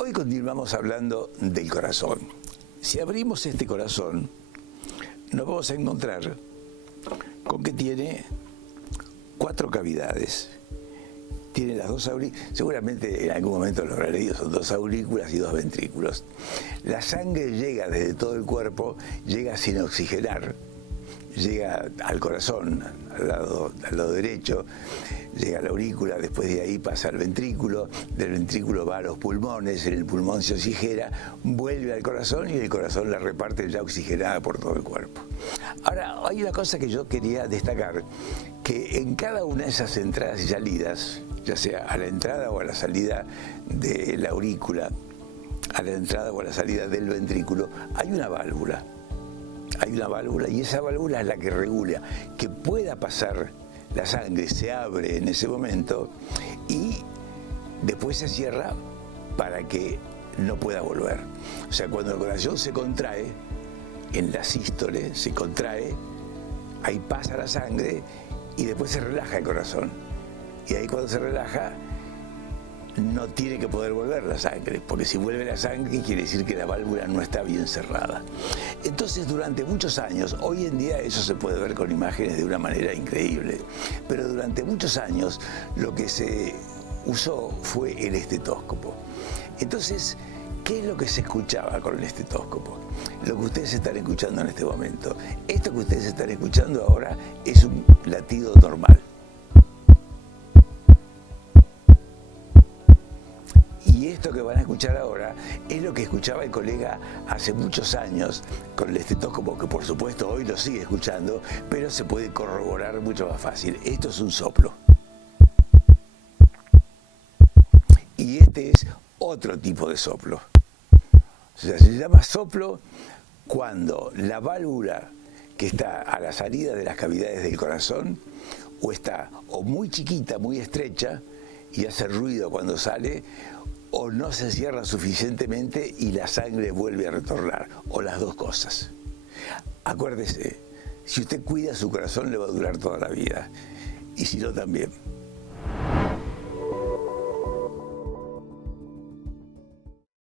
Hoy continuamos hablando del corazón. Si abrimos este corazón, nos vamos a encontrar con que tiene 4 cavidades. Tiene las 2 aurículas, seguramente en algún momento lo habrá leído, son 2 aurículas y 2 ventrículos. La sangre llega desde todo el cuerpo, llega sin oxigenar, llega al corazón, al lado derecho, llega a la aurícula, después de ahí pasa al ventrículo, del ventrículo va a los pulmones, en el pulmón se oxigena, vuelve al corazón y el corazón la reparte ya oxigenada por todo el cuerpo. Ahora, hay una cosa que yo quería destacar, que en cada una de esas entradas y salidas, ya sea a la entrada o a la salida de la aurícula, a la entrada o a la salida del ventrículo, hay una válvula. Hay una válvula y esa válvula es la que regula que pueda pasar la sangre, se abre en ese momento y después se cierra para que no pueda volver. O sea, cuando el corazón se contrae, en la sístole se contrae, ahí pasa la sangre y después se relaja el corazón. Y ahí cuando se relaja, no tiene que poder volver la sangre, porque si vuelve la sangre quiere decir que la válvula no está bien cerrada. Entonces, durante muchos años, hoy en día eso se puede ver con imágenes de una manera increíble, pero durante muchos años lo que se usó fue el estetoscopio. Entonces, ¿qué es lo que se escuchaba con el estetoscopio? Lo que ustedes están escuchando en este momento. Esto que ustedes están escuchando ahora es un latido normal. Y esto que van a escuchar ahora es lo que escuchaba el colega hace muchos años con el estetoscopio, que por supuesto hoy lo sigue escuchando, pero se puede corroborar mucho más fácil. Esto es un soplo. Y este es otro tipo de soplo. O sea, se llama soplo cuando la válvula que está a la salida de las cavidades del corazón o está o muy chiquita, muy estrecha y hace ruido cuando sale, o no se cierra suficientemente y la sangre vuelve a retornar, o las dos cosas. Acuérdese, si usted cuida su corazón le va a durar toda la vida, y si no también.